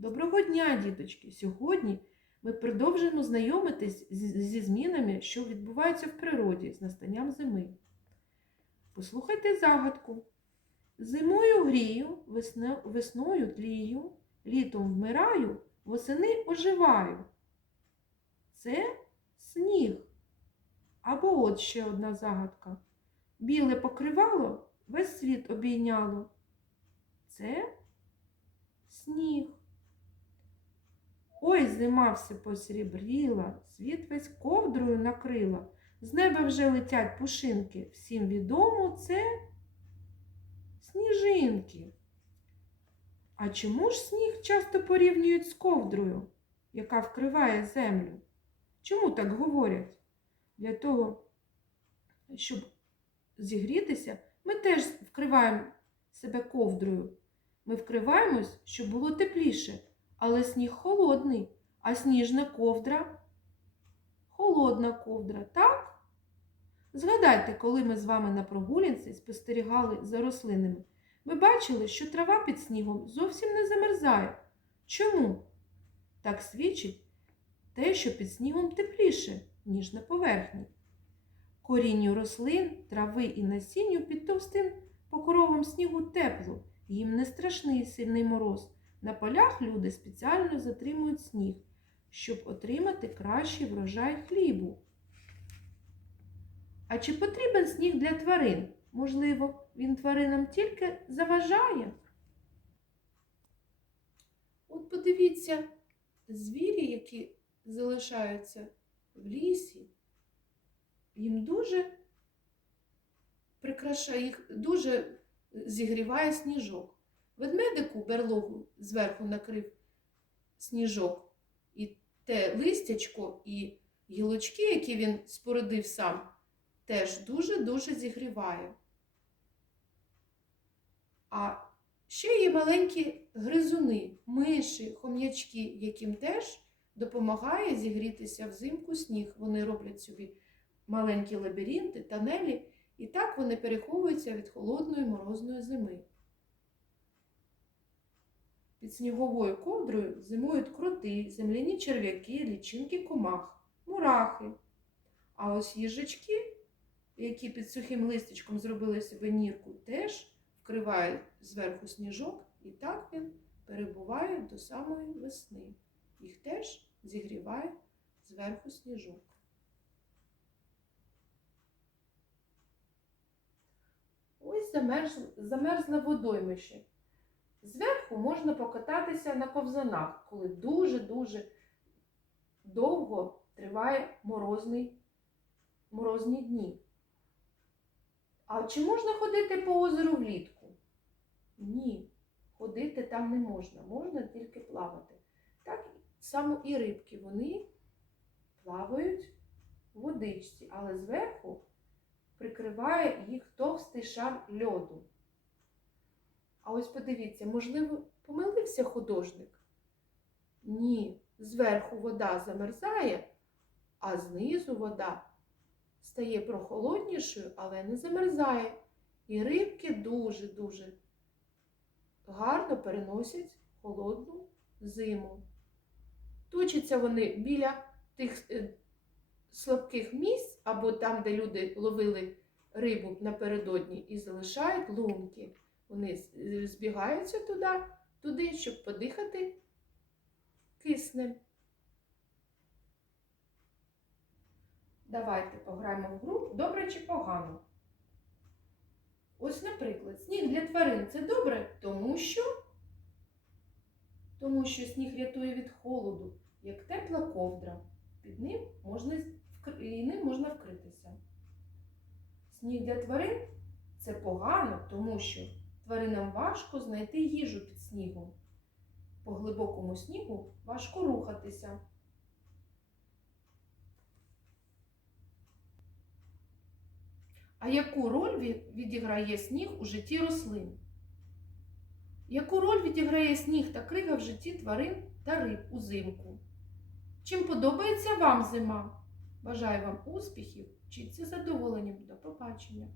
Доброго дня, діточки! Сьогодні ми продовжуємо знайомитись зі, змінами, що відбуваються в природі з настанням зими. Послухайте загадку. Зимою грію, весною тлію, літом вмираю, восени оживаю. Це сніг. Або от ще одна загадка. Біле покривало весь світ обійняло. Це сніг. Ой, зима все посрібріла, світ весь ковдрою накрила. З неба вже летять пушинки. Всім відомо це сніжинки. А чому ж сніг часто порівнюють з ковдрою, яка вкриває землю? Чому так говорять? Для того, щоб зігрітися, ми теж вкриваємо себе ковдрою. Ми вкриваємось, щоб було тепліше, але сніг холодний, а сніжна ковдра холодна ковдра, так? Згадайте, коли ми з вами на прогулянці спостерігали за рослинами, ми бачили, що трава під снігом зовсім не замерзає. Чому? Так свідчить те, що під снігом тепліше, ніж на поверхні. Корінню рослин, трави і насінню під товстим покровом снігу тепло, їм не страшний сильний мороз. На полях люди спеціально затримують сніг, щоб отримати кращий врожай хлібу. А чи потрібен сніг для тварин? Можливо, він тваринам тільки заважає? От подивіться, звірі, які залишаються в лісі, їм дуже прикрашає, їх дуже зігріває сніжок. Ведмедику берлогу зверху накрив сніжок, і те листячко і гілочки, які він спорудив сам, теж дуже-дуже зігріває. А ще є маленькі гризуни, миші, хом'ячки, яким теж допомагає зігрітися взимку сніг. Вони роблять собі маленькі лабіринти, тонелі, і так вони переховуються від холодної морозної зими. Під сніговою ковдрою зимують кроти, земляні черв'яки, лічинки комах, мурахи. А ось їжачки, які під сухим листячком зробили собі нірку, теж вкривають зверху сніжок, і так він перебуває до самої весни. Їх теж зігріває зверху сніжок. Ось замерз, замерзле водоймище. Зверху можна покататися на ковзанах, коли дуже-дуже довго триває морозний, морозні дні. А чи можна ходити по озеру влітку? Ні, ходити там не можна, можна тільки плавати. Так само і рибки, вони плавають в водичці, але зверху прикриває їх товстий шар льоду. А ось подивіться, можливо, помилився художник? Ні, зверху вода замерзає, а знизу вода стає прохолоднішою, але не замерзає. І рибки дуже-дуже гарно переносять холодну зиму. Точаться вони біля тих е, слабких місць або там, де люди ловили рибу напередодні і залишають лунки. Вони збігаються туди, туди, щоб подихати киснем. Давайте пограємо в гру добре чи погано. Ось, наприклад, сніг для тварин це добре, тому що тому що сніг рятує від холоду, як тепла ковдра. Під ним можна і ним можна вкритися. Сніг для тварин це погано, тому що тваринам важко знайти їжу під снігом. По глибокому снігу важко рухатися. А яку роль відіграє сніг у житті рослин? Яку роль відіграє сніг та крига в житті тварин та риб узимку? Чим подобається вам зима? Бажаю вам успіхів, вчіться задоволенням. До побачення!